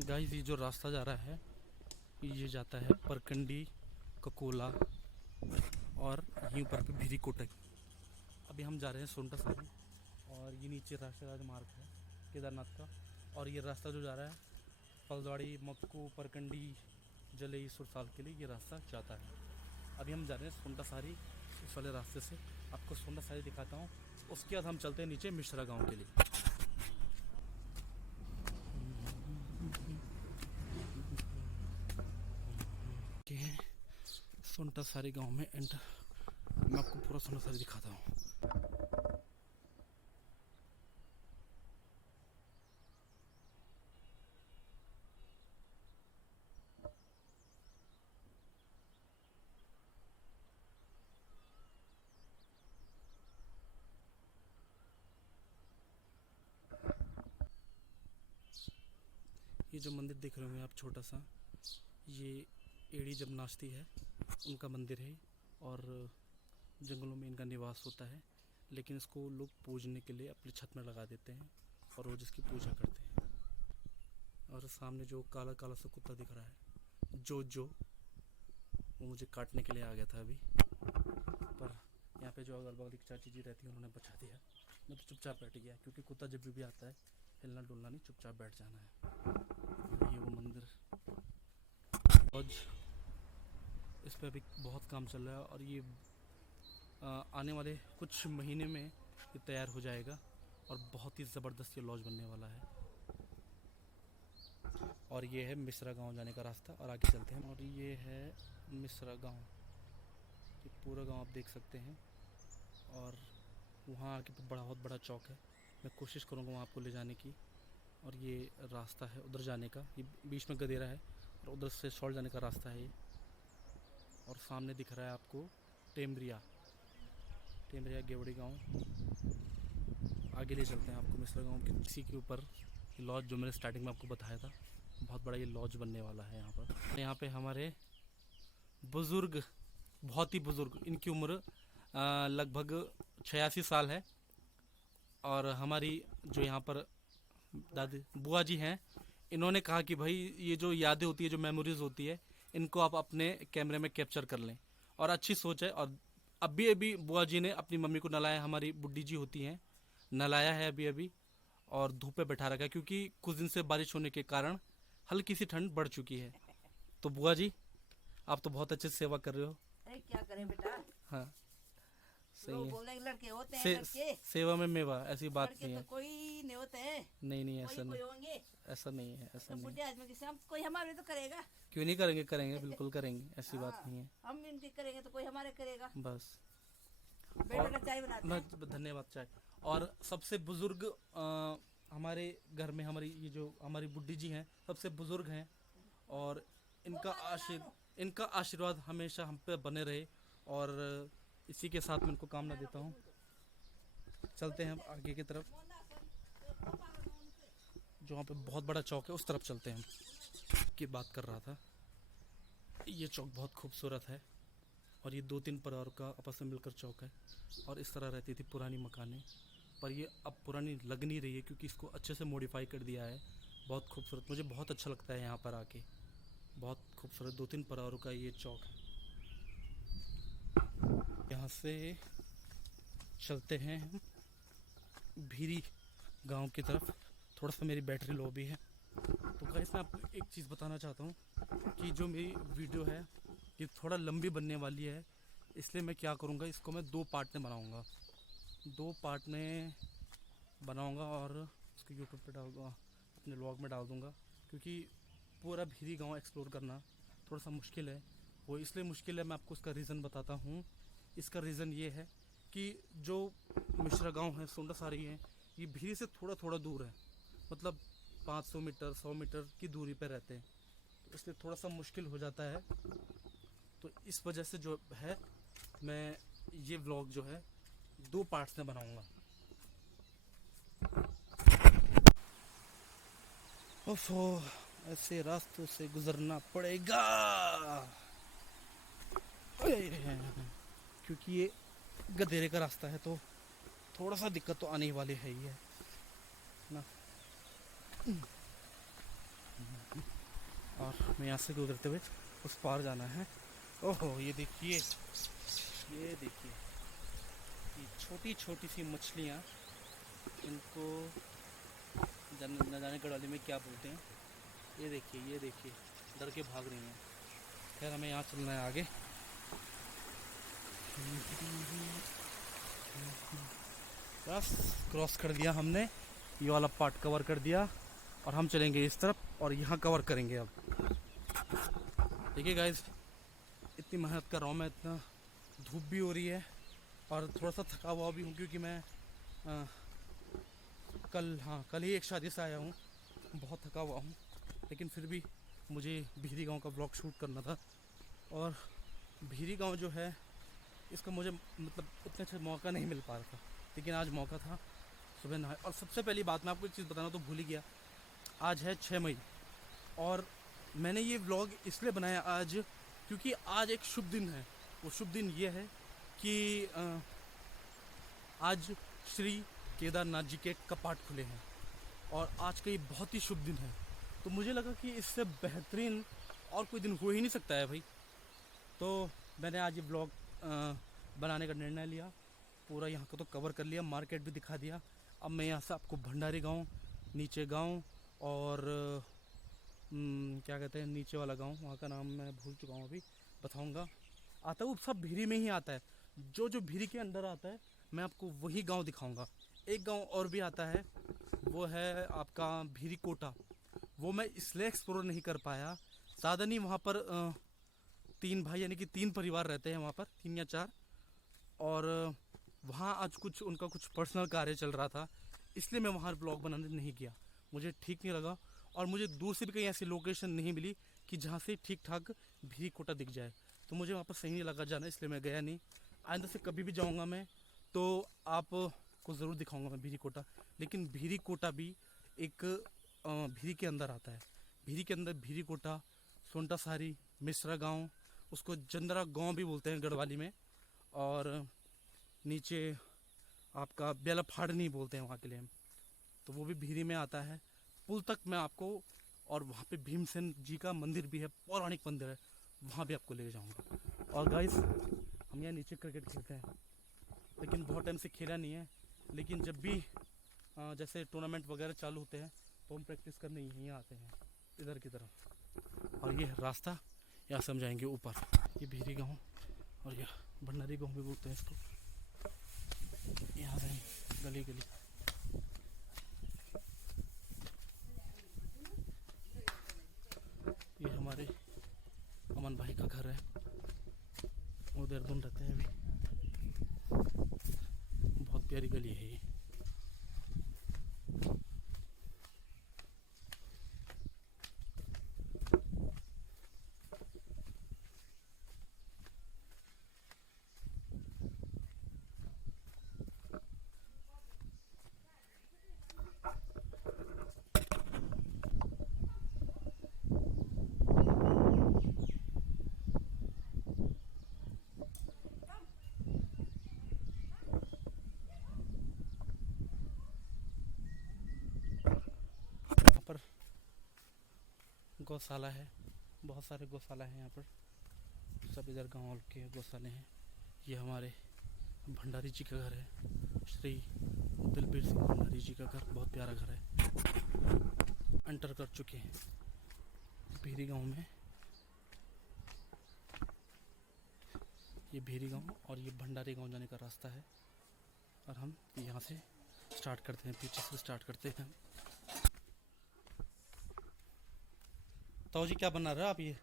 Guys ये जो रास्ता जा रहा है ये जाता है परकंडी, ककोला और यहीं ऊपर पे भिरी कोटक। अभी हम जा रहे हैं सोनटा सारी और ये नीचे राष्ट्रीय राजमार्ग है केदारनाथ का। और ये रास्ता जो जा रहा है फलद्वाड़ी, मक्कू, परकंडी, जलई, सुरसाल के लिए ये रास्ता जाता है। अभी हम जा रहे हैं सोनटा सारी इस वाले रास्ते से। आपको सोनटा सारी दिखाता हूँ, उसके बाद हम चलते हैं नीचे मिश्रा गांव के लिए। सोनटा सारी गांव में एंटर, मैं आपको पूरा सोनटा सारी दिखाता हूँ। ये जो मंदिर देख रहे होंगे आप छोटा सा, ये एड़ी जब नाचती है उनका मंदिर है और जंगलों में इनका निवास होता है। लेकिन इसको लोग पूजने के लिए अपनी छत में लगा देते हैं और रोज इसकी पूजा करते हैं। और सामने जो काला काला सा कुत्ता दिख रहा है जो वो मुझे काटने के लिए आ गया था अभी, पर यहाँ पे जो अगल बगल की चाची जी रहती है उन्होंने बचा दिया। मैं तो चुपचाप बैठ गया क्योंकि कुत्ता जब भी आता है हिलना डुलना नहीं, चुपचाप बैठ जाना है। ये वो मंदिर और इस पर अभी बहुत काम चल रहा है और ये आने वाले कुछ महीने में ये तैयार हो जाएगा और बहुत ही ज़बरदस्त ये लॉज बनने वाला है। और ये है मिश्रा गांव जाने का रास्ता और आगे चलते हैं। और ये है मिश्रा गांव, ये पूरा गांव आप देख सकते हैं। और वहाँ आगे बहुत बड़ा चौक है, मैं कोशिश करूँगा वहाँ आपको ले जाने की। और ये रास्ता है उधर जाने का, ये बीच में गदेरा है और उधर से शॉल जाने का रास्ता है ये। और सामने दिख रहा है आपको टेमरिया गेवड़ी गांव। आगे ले चलते हैं आपको मिश्रा गांव के इसी के ऊपर लॉज जो मैंने स्टार्टिंग में आपको बताया था, बहुत बड़ा ये लॉज बनने वाला है यहाँ पर। यहाँ पे हमारे बुज़ुर्ग, बहुत ही बुज़ुर्ग, इनकी उम्र लगभग 86 साल है। और हमारी जो यहाँ पर दादी बुआ जी हैं, इन्होंने कहा कि भाई ये जो यादें होती है, जो मेमोरीज होती है, इनको आप अपने कैमरे में कैप्चर कर लें। और अच्छी सोच है। और अभी बुआ जी ने अपनी मम्मी को नहलाया, हमारी बुड्ढी जी होती हैं, नहलाया है अभी और धूप पे बैठा रखा है क्योंकि कुछ दिन से बारिश होने के कारण हल्की सी ठंड बढ़ चुकी है। तो बुआ जी आप तो बहुत अच्छे से सेवा कर रहे हो। अरे क्या करें बेटा, हाँ सही लोग है। बोले लड़के होते हैं लड़के, सेवा में मेवा, ऐसी बात लड़के नहीं तो है। कोई नहीं होते हैं, नहीं कोई ऐसा कोई नहीं, होंगे। ऐसा नहीं है, ऐसा तो नहीं। बुढ़े आदमी के साथ कोई हमारे तो करेगा। क्यों नहीं करेंगे, करेंगे बिल्कुल करेंगे, ऐसी बात नहीं है। हम इनकी करेंगे तो कोई हमारे करेगा। बस बेटे का चाय बनाते हैं। धन्यवाद चाय। और सबसे बुजुर्ग हमारे घर में हमारी ये जो हमारी बुड्ढी जी हैं सबसे बुजुर्ग हैं और इनका आशीर्वाद हमेशा हम पे बने रहे। और इसी के साथ मैं इनको कामना देता हूँ। चलते हैं हम आगे की तरफ, जो वहाँ पे बहुत बड़ा चौक है उस तरफ चलते हैं हम। की बात कर रहा था, ये चौक बहुत खूबसूरत है और ये 2-3 परिवारों का आपस में मिलकर चौक है। और इस तरह रहती थी पुरानी मकानें, पर ये अब पुरानी लग नहीं रही है क्योंकि इसको अच्छे से मॉडिफाई कर दिया है। बहुत खूबसूरत, मुझे बहुत अच्छा लगता है यहाँ पर आके, बहुत खूबसूरत 2-3 परिवारों का ये चौक है। यहाँ से चलते हैं हम भीरी गांव की तरफ। थोड़ा सा मेरी बैटरी लो भी है। तो गाइस मैं आपको एक चीज़ बताना चाहता हूँ कि जो मेरी वीडियो है ये थोड़ा लंबी बनने वाली है, इसलिए मैं क्या करूँगा, इसको मैं 2 पार्ट में बनाऊँगा, 2 पार्ट में बनाऊँगा और उसको यूट्यूब पे डाल दूँगा, अपने व्लॉग में डाल दूँगा। क्योंकि पूरा भीरी गांव एक्सप्लोर करना थोड़ा सा मुश्किल है। वो इसलिए मुश्किल है, मैं आपको इसका रीज़न बताता हूँ। इसका रीज़न ये है कि जो मिश्रा गांव है, सोनटा सारी है, ये भीरी से थोड़ा थोड़ा दूर है, मतलब 500 मीटर 100 मीटर की दूरी पर रहते हैं, तो इसलिए थोड़ा सा मुश्किल हो जाता है। तो इस वजह से जो है मैं ये व्लॉग जो है 2 पार्ट्स में बनाऊंगा। ओफो, ऐसे रास्तों से गुजरना पड़ेगा क्योंकि ये गधेरे का रास्ता है, तो थोड़ा सा दिक्कत तो आने वाली है ही है ना। और मैं यहाँ से गुजरते हुए उस पार जाना है। ओहो ये देखिए, ये देखिए, ये छोटी छोटी सी मछलियाँ, इनको न जाने गढ़वाली में क्या बोलते हैं। ये देखिए, ये देखिए, डर के भाग रही हैं। खैर हमें यहाँ चलना है आगे। बस क्रॉस कर दिया हमने, ये वाला पार्ट कवर कर दिया और हम चलेंगे इस तरफ और यहाँ कवर करेंगे। अब देखिए गाइस, इतनी मेहनत कर रहा हूँ मैं, इतना धूप भी हो रही है और थोड़ा सा थका हुआ भी हूँ क्योंकि मैं कल ही एक शादी से आया हूँ, बहुत थका हुआ हूँ। लेकिन फिर भी मुझे भिरी गांव का ब्लॉग शूट करना था और भिरी गांव जो है इसका मुझे मतलब उतने अच्छे मौका नहीं मिल पा रहा था, लेकिन आज मौका था। सुबह नहाए और सबसे पहली बात मैं आपको एक चीज़ बताना तो भूल ही गया, आज है 6 मई और मैंने ये व्लॉग इसलिए बनाया आज क्योंकि आज एक शुभ दिन है। वो शुभ दिन ये है कि आज श्री केदारनाथ जी के कपाट खुले हैं और आज का ये बहुत ही शुभ दिन है। तो मुझे लगा कि इससे बेहतरीन और कोई दिन हो ही नहीं सकता है भाई। तो मैंने आज ये ब्लॉग बनाने का निर्णय लिया, पूरा यहाँ का तो कवर कर लिया, मार्केट भी दिखा दिया। अब मैं यहाँ से आपको भंडारी गांव, नीचे गांव और क्या कहते हैं नीचे वाला गांव, वहाँ का नाम मैं भूल चुका हूँ अभी, बताऊँगा। आता है वो सब भिरी में ही आता है, जो जो भिरी के अंदर आता है मैं आपको वही गांव दिखाऊंगा। एक गांव और भी आता है, वो है आपका भिरी कोटा। वो मैं इसलिए एक्सप्लोर नहीं कर पाया, ज़्यादा नहीं, वहाँ पर 3 भाई यानी कि 3 परिवार रहते हैं वहाँ पर, 3 या 4, और वहाँ आज कुछ उनका कुछ पर्सनल कार्य चल रहा था, इसलिए मैं वहाँ ब्लॉग बनाने नहीं गया। मुझे ठीक नहीं लगा और मुझे दूर से भी कहीं ऐसी लोकेशन नहीं मिली कि जहाँ से ठीक ठाक भिरी कोटा दिख जाए, तो मुझे वहाँ पर सही नहीं लगा जाना, इसलिए मैं गया नहीं। आइंदा से कभी भी जाऊँगा मैं तो आपको ज़रूर दिखाऊँगा मैं भिरी कोटा। लेकिन भिरी कोटा भी एक भिरी के अंदर आता है। भिरी के अंदर भिरी कोटा, सोंटा सारी, मिश्रा गांव, उसको जंदरा गांव भी बोलते हैं गढ़वाली में, और नीचे आपका बेला फाड़नी बोलते हैं वहाँ के लिए हम, तो वो भी भिरी में आता है। पुल तक मैं आपको, और वहाँ पे भीमसेन जी का मंदिर भी है, पौराणिक मंदिर है, वहाँ भी आपको ले जाऊँगा। और गाइस हम यहाँ नीचे क्रिकेट खेलते हैं, लेकिन बहुत टाइम से खेला नहीं है, लेकिन जब भी जैसे टूर्नामेंट वगैरह चालू होते हैं तो हम प्रैक्टिस करने यहीं आते हैं इधर की तरफ। और ये रास्ता यहाँ से हम जाएंगे ऊपर, ये भिरी गांव और ये भंडारी गांव भी बोलते हैं इसको। यहाँ से गली गली ये हमारे अमन भाई का घर है, वो देहरादून रहते हैं अभी। बहुत प्यारी गली है ये। पर गौशाला है, बहुत सारे गौशाला हैं यहाँ पर, सब इधर गांव के गौशाले हैं। ये हमारे भंडारी जी का घर है, श्री दिलबीर सिंह भंडारी जी का घर, बहुत प्यारा घर है। एंटर कर चुके हैं भिरी गांव में, ये भिरी गांव और ये भंडारी गांव जाने का रास्ता है। और हम यहाँ से स्टार्ट करते हैं, पीछे से स्टार्ट करते हैं। तो जी क्या बना रहे हो आप? ये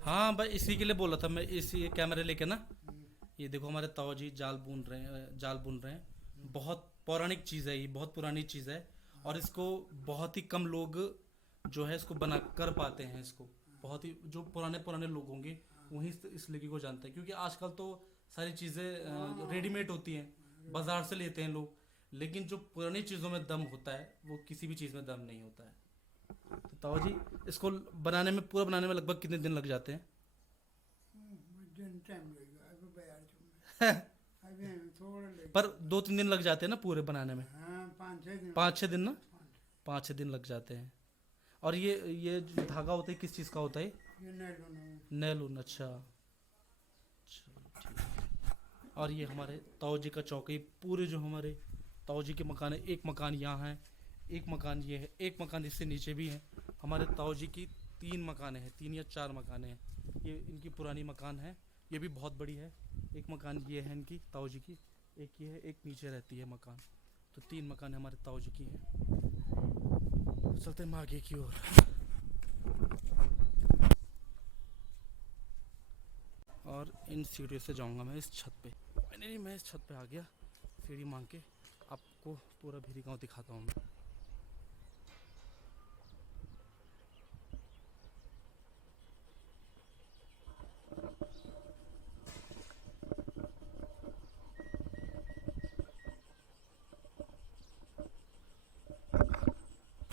हाँ भाई, इसी के लिए बोला था मैं, इसी कैमरे लेके ना। ये देखो हमारे ताऊ जी जाल बुन रहे हैं। बहुत पौराणिक चीज़ है ये, बहुत पुरानी चीज़ है, और इसको बहुत ही कम लोग जो है इसको बना कर पाते हैं। इसको बहुत ही जो पुराने लोग होंगे वही इस लेके को जानते हैं, क्योंकि आजकल तो सारी चीज़ें रेडीमेड होती हैं, बाजार से लेते हैं लोग, लेकिन जो पुरानी चीज़ों में दम होता है वो किसी भी चीज़ में दम नहीं होता है। तो ताऊ जी इसको पूरा बनाने में लगभग कितने दिन लग जाते हैं? पर 2-3 दिन लग जाते हैं ना पूरे बनाने में? हाँ, 5 6 दिन ना, 5 6 दिन लग जाते हैं। और ये जो धागा होता है किस चीज़ का होता है? नैलून। अच्छा, चलो ठीक है। और ये हमारे ताऊ जी का चौकी, पूरे जो हमारे ताऊ जी के मकान है, एक मकान यहाँ है, एक मकान ये है, एक मकान इससे नीचे भी है। हमारे ताऊ जी की 3 मकान हैं, 3 या 4 मकान हैं। ये इनकी पुरानी मकान है, ये भी बहुत बड़ी है। एक मकान ये है इनकी ताऊ जी की, एक ये है, एक नीचे रहती है मकान। तो 3 मकान हमारे ताऊ जी की हैं। चलते हैं आगे की ओर। और इन सीढ़ियों से जाऊंगा मैं इस छत पे। फाइनली मैं इस छत पे आ गया, सीढ़ी मांग के। आपको पूरा भीरी गांव दिखाता हूँ मैं।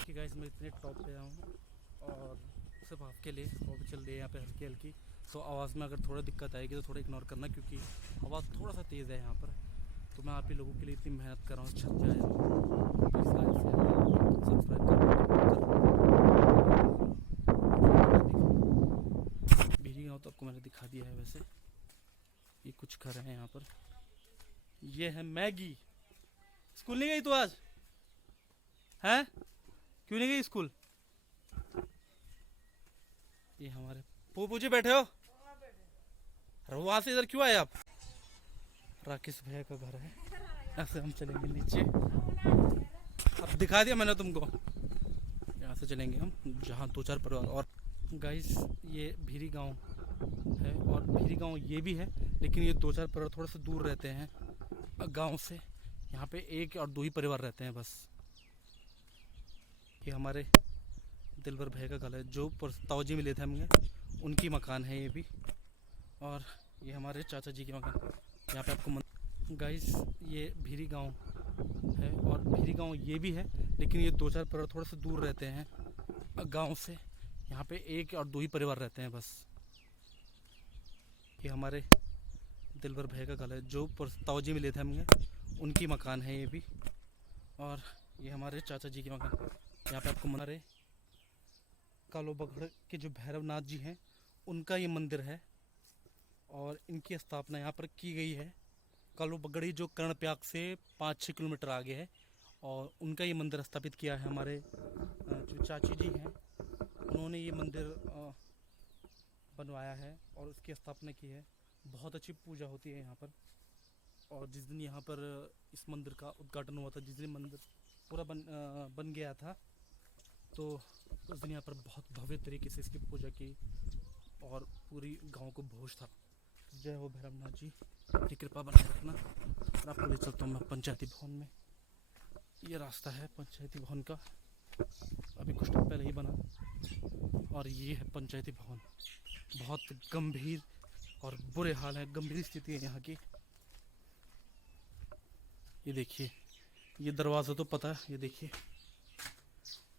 कि गाइस मैं इतने टॉप पे आया हूँ और सिर्फ आपके लिए, और चल रही है यहाँ पे हल्की हल्की। तो आवाज़ में अगर थोड़ा दिक्कत आएगी तो थोड़ा इग्नोर करना, क्योंकि आवाज़ थोड़ा सा तेज़ है यहाँ पर। तो मैं आप ही लोगों के लिए इतनी मेहनत कर रहा हूँ, छत पे आया हूँ। प्लीज़ गाइस सब्सक्राइब कर। भीरी गाँव तो आपको मैंने दिखा दिया है। वैसे ये कुछ घर हैं यहाँ पर। ये है मैगी। स्कूल नहीं गई तू आज? हैं? क्यों नहीं गई स्कूल? ये हमारे पोपू जी बैठे हो? अरे वहां से इधर क्यों आए आप? राकेश भैया का घर है। ऐसे हम चलेंगे नीचे। अब दिखा दिया मैंने तुमको। यहाँ से चलेंगे हम जहाँ 2 4 परिवार। और गाइस ये भीरी गांव है, और भीरी गांव ये भी है, लेकिन ये 2 4 परिवार थोड़ा सा दूर रहते हैं गांव से। यहाँ पे 1 और 2 ही परिवार रहते हैं बस। ये हमारे दिलवर भाई का घर है, जो ताऊ जी मिले थे हमें, उनकी मकान है ये भी। और ये हमारे चाचा जी की मकान। यहाँ पे आपको गाइस ये भीरी गांव है, और भीरी गांव ये भी है, लेकिन ये 2 4 परिवार थोड़ा सा दूर रहते हैं गांव से। यहाँ पे 1 और 2 ही परिवार रहते हैं बस। ये हमारे दिलवर भाई का घर है, जो ताऊ जी मिले थे हमें, उनकी मकान है ये भी। और ये हमारे चाचा जी की मकान। यहाँ पे आपको हमारे कालो बगड़ के जो भैरवनाथ जी हैं, उनका ये मंदिर है, और इनकी स्थापना यहाँ पर की गई है। कालो बगड़ी जो कर्णप्रयाग से 5 6 किलोमीटर आगे है, और उनका ये मंदिर स्थापित किया है हमारे जो चाची जी हैं, उन्होंने ये मंदिर बनवाया है और उसकी स्थापना की है। बहुत अच्छी पूजा होती है यहाँ पर। और जिस दिन यहाँ पर इस मंदिर का उद्घाटन हुआ था, जिस दिन मंदिर पूरा बन गया था, तो उस दिन यहाँ पर बहुत भव्य तरीके से इसकी पूजा की, और पूरी गांव को भोज था। जय हो भैरवनाथ जी, अपनी कृपा बनाए रखना। और आपको ले चलता हूँ मैं पंचायती भवन में। ये रास्ता है पंचायती भवन का, अभी कुछ टाइम पहले ही बना। और ये है पंचायती भवन। बहुत गंभीर और बुरे हाल है, गंभीर स्थिति है यहाँ की। ये देखिए, ये दरवाज़ा तो पता है, ये देखिए,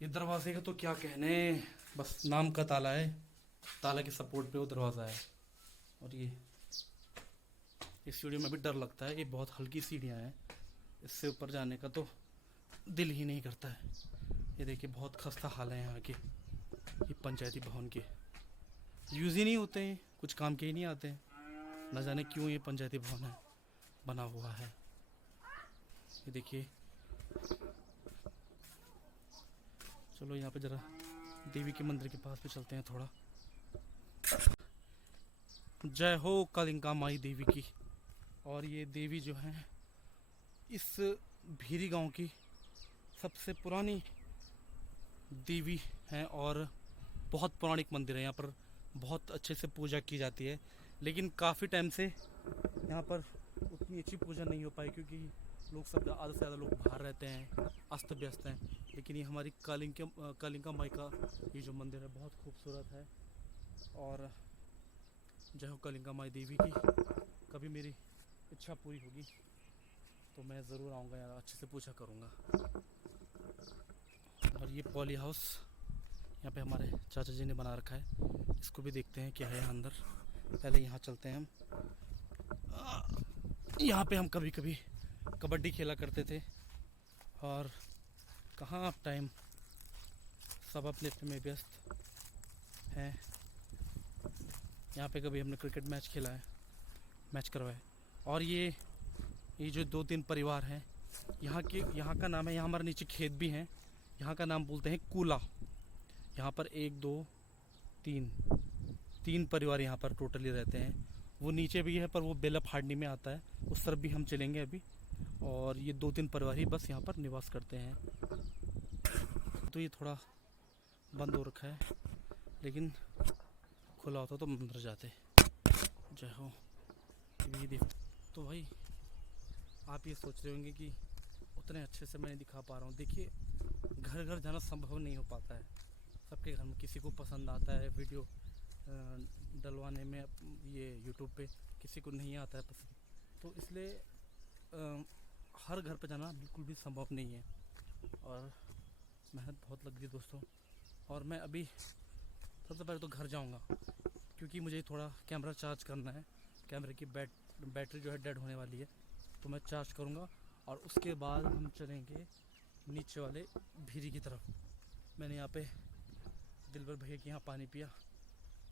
ये दरवाजे का तो क्या कहने, बस नाम का ताला है, ताला के सपोर्ट पे वो दरवाज़ा है। और ये इस सीढ़ी में भी डर लगता है, ये बहुत हल्की सीढ़ियाँ हैं, इससे ऊपर जाने का तो दिल ही नहीं करता है। ये देखिए, बहुत खस्ता हाल है यहाँ के। ये पंचायती भवन के यूज़ ही नहीं होते हैं, कुछ काम के ही नहीं आते हैं, न जाने क्यों ये पंचायती भवन है बना हुआ है। ये देखिए, चलो यहाँ पे ज़रा देवी के मंदिर के पास भी चलते हैं थोड़ा। जय हो कालिंका माई देवी की। और ये देवी जो है इस भीरी गांव की सबसे पुरानी देवी है, और बहुत पौराणिक मंदिर है। यहाँ पर बहुत अच्छे से पूजा की जाती है, लेकिन काफ़ी टाइम से यहाँ पर उतनी अच्छी पूजा नहीं हो पाई, क्योंकि लोग सब आधे से ज़्यादा लोग बाहर रहते हैं, अस्त व्यस्त हैं। लेकिन ये हमारी कालिंका माई का ये जो मंदिर है बहुत खूबसूरत है। और जय हो कालिंका माई देवी की। कभी मेरी इच्छा पूरी होगी तो मैं ज़रूर आऊँगा, यार अच्छे से पूजा करूँगा। और ये पॉली हाउस यहाँ पे हमारे चाचा जी ने बना रखा है, इसको भी देखते हैं क्या है यहाँ अंदर। पहले यहाँ चलते हैं हम। यहाँ पे हम कभी कभी कबड्डी खेला करते थे, और कहाँ अब टाइम, सब अपने अपने में व्यस्त हैं। यहाँ पे कभी हमने क्रिकेट मैच खेला है, मैच करवाया। और ये जो 2-3 परिवार हैं, यहाँ का नाम है, यहाँ हमारे नीचे खेत भी हैं, यहाँ का नाम बोलते हैं कूला। यहाँ पर 1 2 3 परिवार यहाँ पर टोटली रहते हैं। वो नीचे भी है पर वो बेला फाड़नी में आता है, उस तरफ भी हम चलेंगे अभी। और ये 2-3 परिवार ही बस यहाँ पर निवास करते हैं। तो ये थोड़ा बंद हो रखा है, लेकिन खुला होता तो अंदर जाते। जय हो। ये देख, तो भाई आप ये सोच रहे होंगे कि उतने अच्छे से मैं दिखा पा रहा हूँ। देखिए, घर घर जाना संभव नहीं हो पाता है। सबके घर में किसी को पसंद आता है वीडियो डलवाने में, ये यूट्यूब पे, किसी को नहीं आता है पसंद। तो इसलिए हर घर पे जाना बिल्कुल भी संभव नहीं है, और मेहनत बहुत लग रही है दोस्तों। और मैं अभी सबसे पहले तो घर जाऊंगा, क्योंकि मुझे थोड़ा कैमरा चार्ज करना है। कैमरे की बैटरी जो है डेड होने वाली है, तो मैं चार्ज करूंगा। और उसके बाद हम चलेंगे नीचे वाले भीरी की तरफ। मैंने यहाँ पे दिलबर भैया के यहाँ पानी पिया,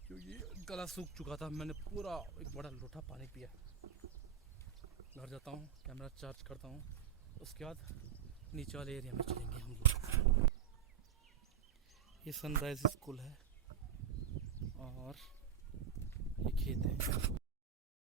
क्योंकि गला सूख चुका था। मैंने पूरा एक बड़ा लोटा पानी पिया। घर जाता हूँ, कैमरा चार्ज करता हूँ, उसके बाद नीचे वाले एरिया में चलेंगे हम लोग। ये सनराइज स्कूल है और ये खेत है।